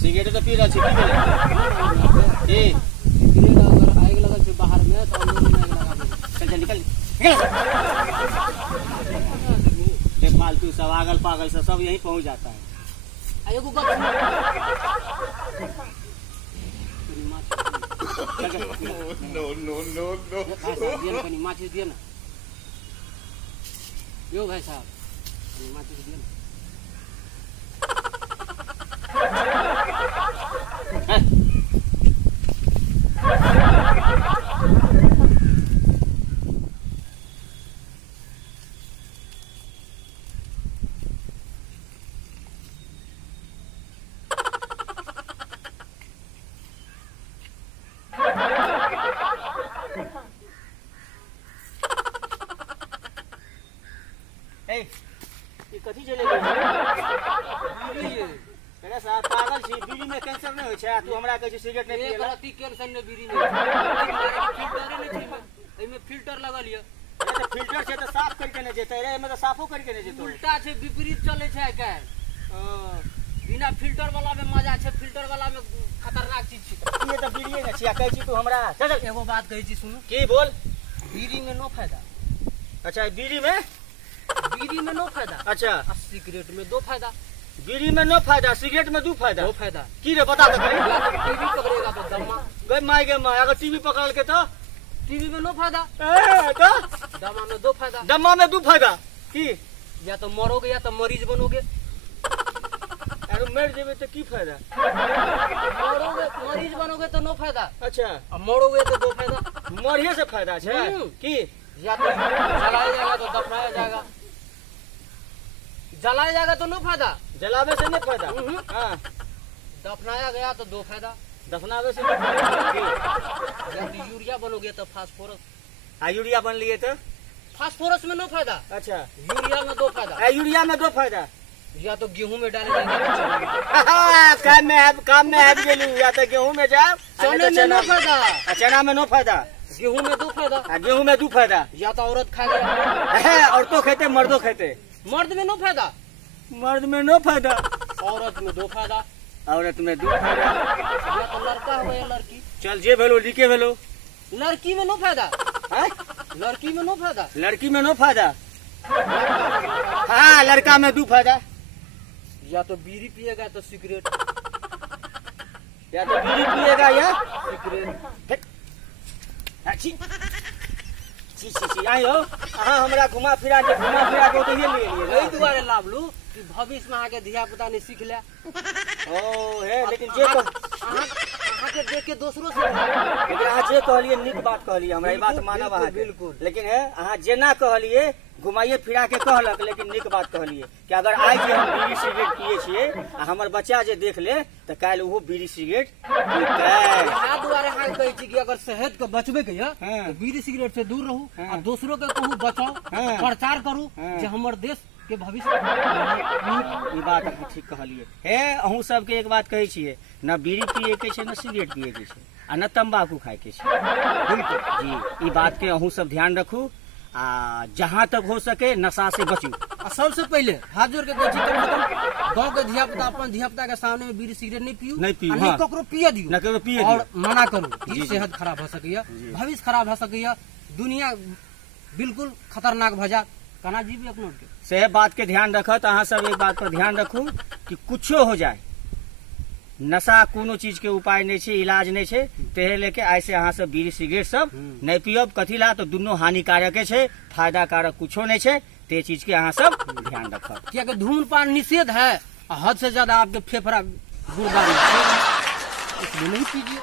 Cigarette तो P रहा छी आग लगल छै बाहर में तो आग लगा दे। चल निकल फालतू सब आगल पागल से सब यहीं पहुंच जाता है। एगो नो माचिस दिए ना यो भाई साहब माचिस दिए ना। कथी चले गई अरे साहब पागल छी बीड़ी में कैंसर नहीं होय छै तू हमरा कहै छै सिगरेट नहीं पियला अति कैंसर ने बीड़ी में फिल्टर नहीं छै एमे फिल्टर लगल ये। अरे तो फिल्टर से तो साफ करके नहीं जेतै रे एमे तो साफो करके नहीं जेतै उल्टा छै विपरीत चले छै आइ काल। बिना फिल्टर वाला में मजा छै फिल्टर वाला में खतरनाक चीज छै। ये तो बीड़ी ने छिया कहै छी तू हमरा चल एगो बात कहै छी सुनु की बोल बीड़ी में नो फायदा। अच्छा बीड़ी में नो फायदा अच्छा सिगरेट में दो फायदा। बीड़ी में नो फायदा सिगरेट में दो फायदा की रे बता दे टीवी पकड़ेगा तो दमा गई माय गे माय अगर टीवी पकड़ के तो टीवी में नो फायदा तो दमा में दो फायदा। दमा में दो फायदा की या तो मरोगे या तो मरीज बनोगे। अरे मर जेबे तो की फायदा मरोगे मरीज बनोगे तो नो फायदा। अच्छा अब मरोगे तो दो फायदा। मरिए से फायदा है की या तो जलाया जाएगा तो दफनाया जाएगा। जलाया जाएगा तो नो फायदा जलावे से नहीं फायदा हाँ दफनाया गया तो दो फायदा। दफनावे से नहीं फायदा जब यूरिया बनोगे तो फास्फोरस यूरिया बन लिए तो फास्फोरस में नो फायदा। अच्छा यूरिया में दो फायदा यूरिया में दो फायदा या तो गेहूं में डाले जाएंगे काम में है गेलू या तो गेहूं में जाओ चने में नो फायदा चना में नो फायदा गेहूं में दो फायदा गेहूं में दो फायदा या तो औरत खाएगा औरतों खेते मर्दों खेते मर्द में नो फायदा मर्द में नो फायदा औरत में दो फायदा औरत में दो फायदा या तो लड़का हो या लड़की चल जे भेलो लिखे भेलो लड़की में नो फायदा लड़की में नो फायदा लड़की में नो फायदा हाँ लड़का में दो फायदा या तो बीड़ी पिएगा तो सिगरेट या तो बीड़ी पिएगा या सिगरेट आई हो हमरा घुमा फिरा के तो ये लिए दुआरे लाभ लू कि भविष्य में आगे धिया पुता ने सीख ले ओ है लेकिन जे के देख के दूसरों से लेकिन अहाँ जे कहलिए निक बात कहलिए हमरा ई बात मानब अहाँ बिल्कुल लेकिन है अहाँ जेना कहलिए घुमाइए फिरा के कहलक लेकिन निक बात कहलिए कि अगर आज जे हम बीड़ी सिगरेट पिए छिए आ हमर बच्चा जे देख ले तो काल्हि वो बीड़ी सिगरेट पीतै दुआरे हाल कहै छी कि अगर सेहत के बचबे के ये तो बीड़ी सिगरेट से दूर रहू और दूसरों के कहू बचाओ प्रचार करू जे हमर देश के भविष्य ई बात अहाँ ठीक कहलिए हे अहूँ सबके एक बात कहै छियै न बीड़ी पिए के छै न सिगरेट पिए के छै आ न तम्बाकू खाए के छै बिल्कुल जी ई बात के अहूँ सब ध्यान रखू आ जहाँ तक हो सके नशा से बचू। सबसे पहले हाथ जोड़ के कम से कम गाँव के धिया पुता अपन धिया पुता के सामने में बीड़ी सिगरेट नहीं पियो हाँ। ककरो पिए दियो न ककरो पिए और मना करू सेहत खराब हो सकैया भविष्य खराब हो सकैया दुनिया बिल्कुल खतरनाक भ जात कना जीवी अपनो के से बात के ध्यान रखत अहाँ सब एक बात पर ध्यान रखू कि कुछो हो जाए नशा कोनो चीज के उपाय नहीं छै इलाज नहीं छै तेहे लेके आई से अहाँ सब बीड़ी सिगरेट सब नहीं पियब कथी ला तो दुनू हानिकारक छै फायदा कारक कुछो नहीं छै ते चीज के अहाँ सब ध्यान रखब क्या धूम्रपान निषेध है हद से ज्यादा आपके फेफड़ा गुर्दा इसलिए नहीं कीजिए।